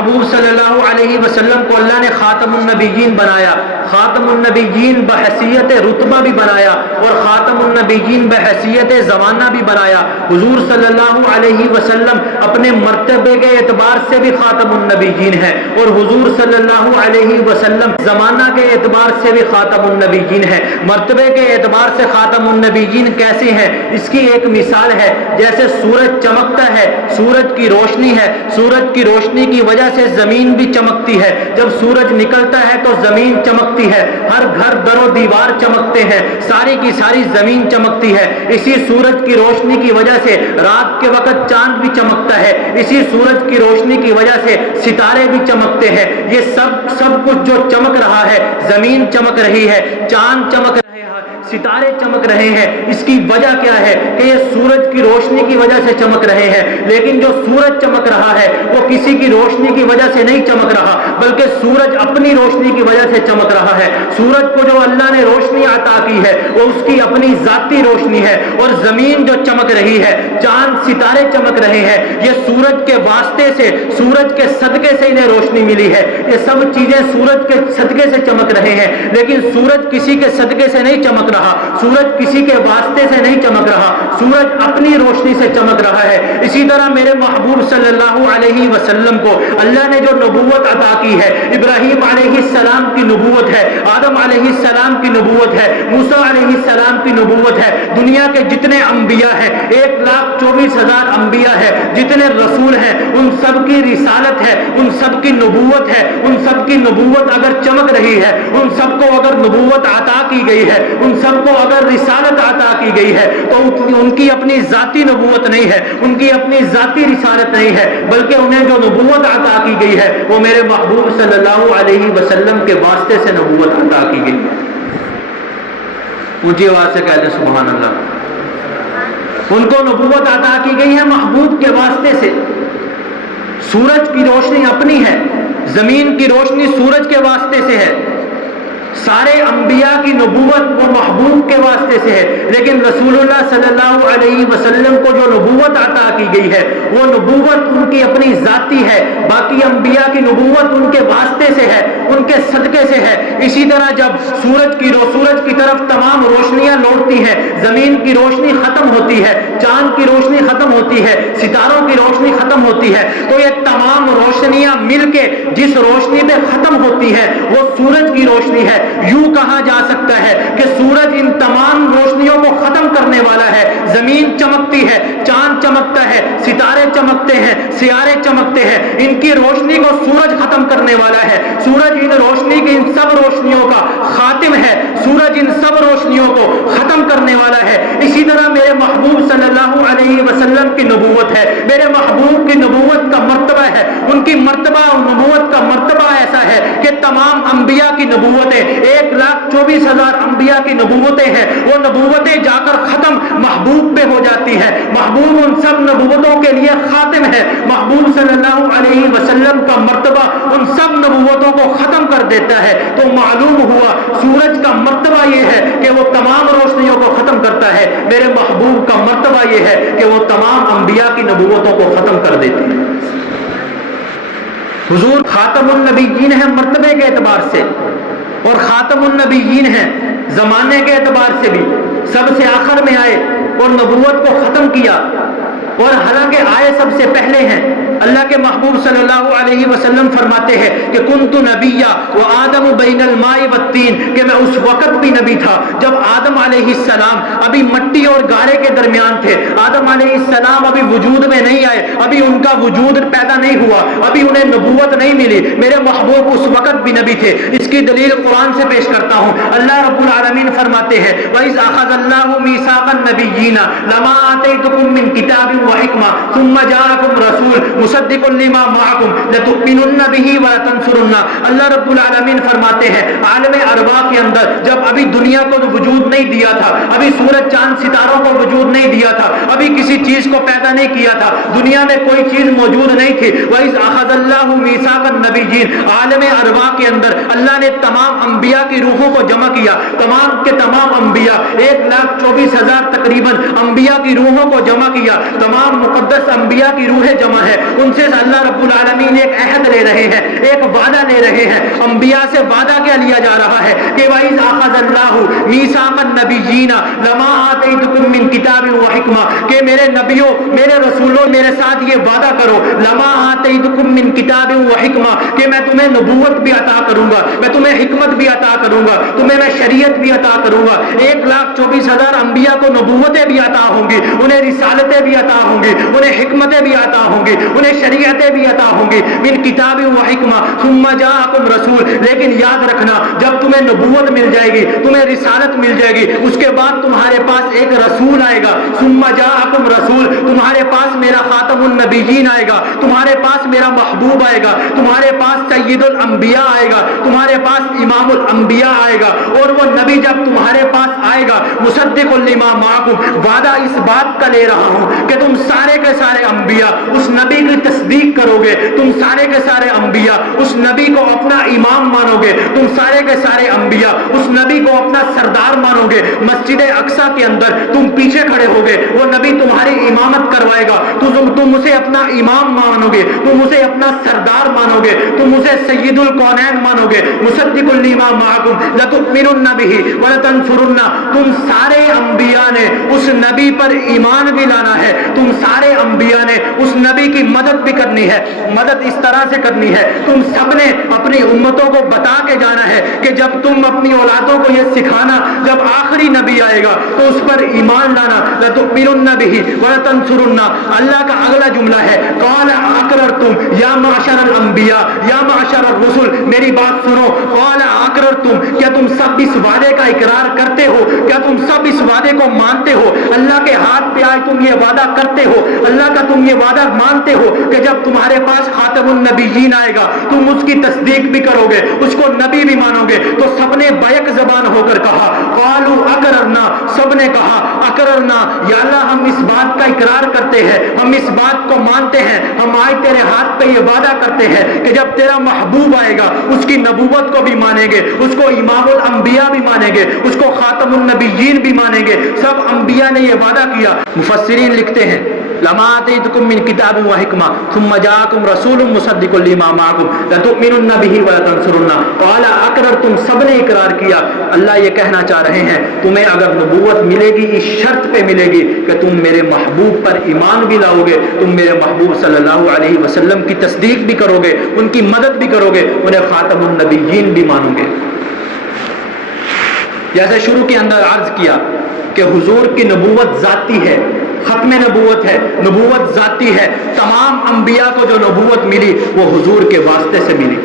محبوب صلی اللہ علیہ وسلم کو اللہ نے خاتم النبیین بنایا، خاتم النبیین بحیثیت رتبہ بھی بنایا اور خاتم النبیین بحیثیت زمانہ بھی بنایا۔ حضور صلی اللہ علیہ وسلم اپنے مرتبے کے اعتبار سے بھی خاتم النبیین ہے اور حضور صلی اللہ علیہ وسلم زمانہ کے اعتبار سے بھی خاتم النبیین ہے۔ مرتبے کے اعتبار سے خاتم النبیین کیسے ہیں؟ اس کی ایک مثال ہے، جیسے سورج چمکتا ہے، سورج کی روشنی ہے، سورج کی روشنی کی وجہ سے زمین بھی چمکتی ہے، جب سورج نکلتا ہے تو زمین چمکتی ہے، ہر گھر در و دیوار چمکتے ہیں، ساری کی ساری زمین چمکتی ہے۔ اسی سورج کی روشنی کی وجہ سے رات کے وقت چاند بھی چمکتا ہے، اسی سورج کی روشنی کی وجہ سے ستارے بھی چمکتے ہیں۔ یہ سب کچھ جو چمک رہا ہے، زمین چمک رہی ہے، چاند چمک رہے ہیں، ستارے چمک رہے ہیں، اس کی وجہ کیا ہے کہ یہ سورج کی روشنی کی وجہ سے چمک رہے ہیں۔ لیکن جو سورج چمک رہا ہے وہ کسی کی روشنی کی وجہ سے نہیں چمک رہا، بلکہ سورج اپنی روشنی کی وجہ سے چمک رہا ہے۔ سورج کو جو اللہ نے روشنی عطا کی ہے وہ اس کی اپنی ذاتی روشنی ہے، اور زمین جو چمک رہی ہے، چاند ستارے چمک رہے ہیں، یہ سورج کے واسطے سے، سورج کے صدقے سے انہیں روشنی ملی ہے۔ یہ سب چیزیں سورج کے صدقے سے چمک رہے ہیں، لیکن سورج کسی کے صدقے سے نہیں چمک رہا، سورج کسی کے واسطے سے نہیں چمک رہا، سورج اپنی روشنی سے چمک رہا ہے۔ اسی طرح میرے محبوب صلی اللہ علیہ وسلم کو اللہ نے جو نبوت عطا کی ہے، ابراہیم علیہ السلام کی نبوت ہے، آدم علیہ السلام کی نبوت ہے، موسیٰ علیہ السلام کی نبوت ہے، دنیا کے جتنے انبیاء ہیں، 1,24,000 انبیاء ہیں، جتنے رسول ہیں، ان سب کی رسالت ہے، ان سب کی نبوت ہے، ان سب کی نبوت اگر چمک رہی ہے، ان سب کو اگر نبوت عطا کی گئی ہے، ان سب کو اگر رسالت عطا کی گئی ہے، تو ان کی اپنی ذاتی نبوت نہیں ہے، ان کی اپنی ذاتی رسالت نہیں ہے، بلکہ انہیں جو نبوت عطا کی گئی ہے وہ میرے محبوب صلی اللہ علیہ وسلم کے واسطے سے نبوت عطا کی گئی ہے۔ اونچی آواز سے کہہ دیں سبحان اللہ۔ ان کو نبوت عطا کی گئی ہے محبوب کے واسطے سے۔ سورج کی روشنی اپنی ہے، زمین کی روشنی سورج کے واسطے سے ہے، سارے انبیاء کی نبوت وہ محبوب کے واسطے سے ہے، لیکن رسول اللہ صلی اللہ علیہ وسلم کو جو نبوت عطا کی گئی ہے وہ نبوت ان کی اپنی ذاتی ہے، باقی انبیاء کی نبوت ان کے واسطے سے ہے، ان کے صدقے سے ہے۔ اسی طرح جب سورج کی طرف تمام روشنیاں لوٹتی ہیں، زمین کی روشنی ختم ہوتی ہے، چاند کی روشنی ختم ہوتی ہے، ستاروں کی روشنی ختم ہوتی ہے، تو یہ تمام روشنیاں مل کے جس روشنی پہ ختم ہوتی ہے وہ سورج کی روشنی ہے۔ یوں کہا جا سکتا ہے کہ سورج ان تمام روشنیوں کو ختم کرنے والا ہے، زمین چمکتی ہے، چاند چمکتا ہے، ستارے چمکتے ہیں، سیارے چمکتے ہیں، ان کی روشنی کو سورج ختم کرنے والا ہے۔ سورج ان روشنی کی ان سب روشنیوں کا خاتم ہے، سورج ان سب روشنیوں کو ختم کرنے والا ہے۔ اسی طرح میرے محبوب صلی اللہ علیہ وسلم کی نبوت ہے، میرے محبوب کی نبوت کا مرتبہ ہے، ان کی مرتبہ اور نبوت کا مرتبہ ایسا ہے کہ تمام انبیاء کی نبوتیں، 1,24,000 انبیاء کی نبوتیں ہیں، وہ نبوتیں جا کر ختم محبوب پہ ہو جاتی ہے۔ محبوب ان سب نبوتوں کے لیے خاتم ہے، محبوب صلی اللہ علیہ وسلم کا مرتبہ ان سب نبوتوں کو ختم کر دیتا ہے۔ تو معلوم ہوا سورج کا مرتبہ یہ ہے کہ وہ تمام روشنیوں کو ختم کرتا ہے، میرے محبوب کا مرتبہ یہ ہے کہ وہ تمام انبیاء کی نبوتوں کو ختم کر دیتے ہیں۔ حضور خاتم النبیین ہیں مرتبے کے اعتبار سے، اور خاتم النبیین ہیں زمانے کے اعتبار سے بھی، سب سے آخر میں آئے اور نبوت کو ختم کیا، اور حالانکہ آئے سب سے پہلے ہیں۔ اللہ کے محبوب صلی اللہ علیہ وسلم فرماتے ہیں کہ کنت نبیا وآدم بین الماء والطین، کہ میں اس وقت بھی نبی تھا جب آدم علیہ السلام ابھی مٹی اور گارے کے درمیان تھے، آدم علیہ السلام ابھی وجود میں نہیں آئے، ابھی ان کا وجود پیدا نہیں ہوا، ابھی انہیں نبوت نہیں ملی، میرے محبوب اس وقت بھی نبی تھے۔ اس کی دلیل قرآن سے پیش کرتا ہوں۔ اللہ رب العالمین فرماتے ہیں وَإِذْ أَخَذَ اللَّهُ مِيثَاقَ النَّبِيِّينَ لَمَا آتَيْتُكُم مِّن كِتَابٍ وَحِكْمَةٍ ثُمَّ جَاءَكُمْ رَسُولٌ مُصَدِّقٌ لِّمَا مَعَكُمْ لَتُؤْمِنُنَّ بِهِ وَلَتَنصُرُنَّهُ۔ اللہ رب العالمین فرماتے ہیں عالم ارواح کے اندر جب ابھی دنیا کو وجود نہیں دیا تھا، ابھی سورج چاند ستاروں کو وجود نہیں دیا تھا، ابھی کسی چیز کو پیدا نہیں کیا تھا، دنیا میں کوئی چیز موجود نہیں تھی، وَإِذْ أَخَذَ اللَّهُ مِيثَاقَ النَّبِيِّينَ، عالم ارواح کے اندر اللہ نے تمام انبیاء کی روحوں کو جمع کیا، تمام کے تمام انبیاء 1,24,000 تقریباً انبیاء کی روحوں کو جمع کیا، تمام مقدس انبیاء کی روحیں جمع ہے، ان سے اللہ رب العالمین ایک عہد لے رہے ہیں، ایک وعدہ لے رہے ہیں۔ انبیاء سے وعدہ کیا لیا جا رہا ہے کہ وَإِذْ أَخَذَ اللَّهُ مِيثَاقَ النَّبِيِّينَ لَمَا آتَيْتُكُم مِّن كِتَابٍ وَحِكْمَةٍ، کہ میرے نبیوں، میرے رسولوں، میرے ساتھ یہ وعدہ کرو، لَمَا آتَيْتُكُم مِّن كِتَابٍ وَحِكْمَةٍ، کہ میں تمہیں نبوت بھی عطا کروں گا، میں تمہیں حکمت بھی عطا کروں گا، تمہیں میں شریعت بھی عطا کروں گا۔ 1,24,000 انبیاء کو نبوتیں بھی عطا ہوں گی، انہیں رسالتیں بھی عطا ہوں گی، انہیں حکمتیں بھی عطا ہوں گی، انہیں شریعتیں بھی عطا ہوں گی۔ من کتاب و حکمہ ثم جاءکم رسول، لیکن یاد رکھنا جب تمہیں نبوت مل جائے گی، تمہیں رسالت مل جائے گی، اس کے بعد تمہارے پاس ایک رسول آئے گا۔ ثم جاءکم رسول، تمہارے پاس میرا خاتم النبیین آئے گا، تمہارے پاس میرا محبوب آئے گا، تمہارے پاس سید الانبیاء آئے گا، تمہارے پاس امام الانبیاء آئے گا، اور وہ نبی جب تمہارے پاس آئے گا مصدق لما معکم، وعدہ اس بات کا لے رہا ہوں کہ تم سارے کے سارے انبیاء اس نبی کی تصدیق کرو گے، تم سارے کے سارے انبیاء اس نبی کو اپنا امام مانو گے، تم سارے کے سارے انبیاء اس نبی کو اپنا سردار مانو گے۔ مسجد اقصی کے اندر تم پیچھے کھڑے ہوگے، وہ نبی تمہاری امامت کروائے گا، تم اسے اپنا امام مانو گے، تم اسے اپنا سردار مانو گے، تم اسے سید الکونین مانو گے۔ مصدق لما معکم لتؤمنن بہ ولتنصرن، تم سارے انبیاء نے اس نبی پر ایمان بھی لانا ہے، تم سارے انبیاء نے اس نبی کی مدد بھی کرنی ہے۔ مدد اس طرح سے کرنی ہے، تم سب نے اپنی امتوں کو بتا کے جانا ہے کہ جب تم اپنی اولادوں کو یہ سکھانا جب آخری نبی آئے گا تو اس پر ایمان لانا۔ لتؤمنن بہ ولتنصرن، اللہ کا اگلا جملہ ہے قال اقررتم یا معشر الانبیاء یا معشر الرسل، میری بات سنو، قال اقررتم، کیا تم سب اس وعدے کا اقرار کرتے ہو؟ کیا تم سب اس وعدے کو مانتے ہو؟ اللہ کے ہاتھ پہ آئے تم یہ وعدہ کرتے ہو، اللہ کا تم یہ وعدہ مانتے ہو کہ جب تمہارے پاس خاتم النبیین آئے گا تم اس کی تصدیق بھی کرو گے، اس کو نبی بھی مانو گے؟ تو سب نے بیک زبان ہو کر کہا قالوا اقررنا، سب نے کہا اقررنا، یا اللہ ہم اس بات کا اقرار کرتے ہیں، ہم اس بات کو مانتے ہیں، ہم آج تیرے ہاتھ پہ یہ وعدہ کرتے ہیں کہ جب تیرا محبوب آئے گا اس کی نبوت کو بھی مانیں گے، اس کو امام الانبیاء بھی مانیں گے، اس کو خاتم النبیین بھی مانیں گے۔ سب انبیاء نے یہ وعدہ کیا۔ مفسرین لکھتے ہیں لما آتیتکم من کتاب و حکمہ ثم جاءکم رسول مصدق لما معکم لتؤمنن بہ ولتنصرن قال اقررتم، سب نے اقرار کیا۔ اللہ یہ کہنا چاہ رہے ہیں تمہیں اگر نبوت ملے گی اس شرط پہ ملے گی کہ تم میرے محبوب پر ایمان بھی لاؤ گے، تم میرے محبوب صلی اللہ علیہ وسلم کی تصدیق بھی کرو گے، ان کی مدد بھی کرو گے، انہیں خاتم النبیین بھی مانو گے۔ جیسے شروع کے اندر عرض کیا کہ حضور کی نبوت ذاتی ہے، ختم نبوت ہے، نبوت ذاتی ہے۔ تمام انبیاء کو جو نبوت ملی وہ حضور کے واسطے سے ملی۔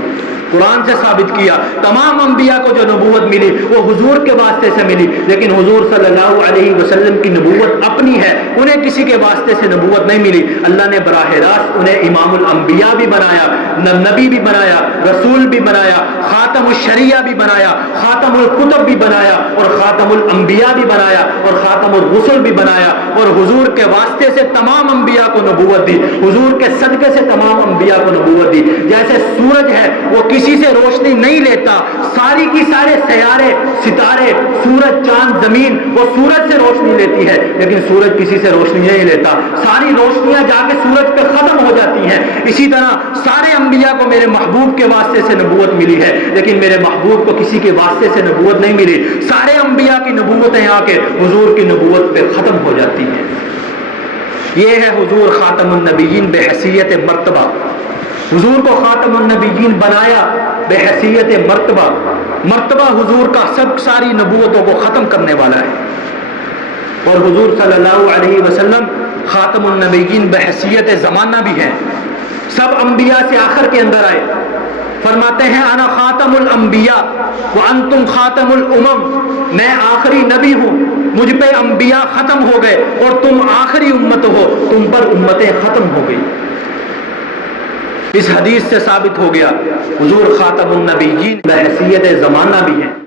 قرآن سے ثابت کیا تمام انبیاء کو جو نبوت ملی وہ حضور کے واسطے سے ملی، لیکن حضور صلی اللہ علیہ وسلم کی نبوت اپنی ہے، انہیں کسی کے واسطے سے نبوت نہیں ملی۔ اللہ نے براہ راست انہیں امام الانبیاء بھی بنایا، نبی بھی بنایا، رسول بھی بنایا، خاتم الشریعہ بھی بنایا، خاتم الکتب بھی بنایا، اور خاتم الانبیاء بھی بنایا، اور خاتم الرسل بھی بنایا، اور حضور کے واسطے سے تمام انبیاء کو نبوت دی، حضور کے صدقے سے تمام انبیاء کو نبوت دی۔ جیسے سورج ہے وہ کسی سے روشنی نہیں لیتا، ساری کی سارے سیارے، ستارے، سورج، چاند، زمین، وہ سورج سے روشنی لیتی ہے، لیکن سورج کسی سے روشنی نہیں لیتا، ساری روشنیاں جا کے سورج پہ ختم ہو جاتی ہیں۔ اسی طرح سارے انبیاء کو میرے محبوب کے واسطے سے نبوت ملی ہے، لیکن میرے محبوب کو کسی کے واسطے سے نبوت نہیں ملی۔ سارے انبیاء کی نبوتیں آ کے حضور کی نبوت پہ ختم ہو جاتی ہیں۔ یہ ہے حضور خاتم النبیین بحیثیت مرتبہ۔ حضور کو خاتم النبیین بنایا بحیثیت مرتبہ۔ مرتبہ حضور کا سب ساری نبوتوں کو ختم کرنے والا ہے، اور حضور صلی اللہ علیہ وسلم خاتم النبیین بحیثیت زمانہ بھی ہے۔ سب انبیاء سے آخر کے اندر آئے، فرماتے ہیں انا خاتم الانبیاء وانتم خاتم الامم، میں آخری نبی ہوں، مجھ پہ انبیاء ختم ہو گئے اور تم آخری امت ہو، تم پر امتیں ختم ہو گئی۔ اس حدیث سے ثابت ہو گیا حضور خاتم النبیین بحیثیت زمانہ بھی ہیں۔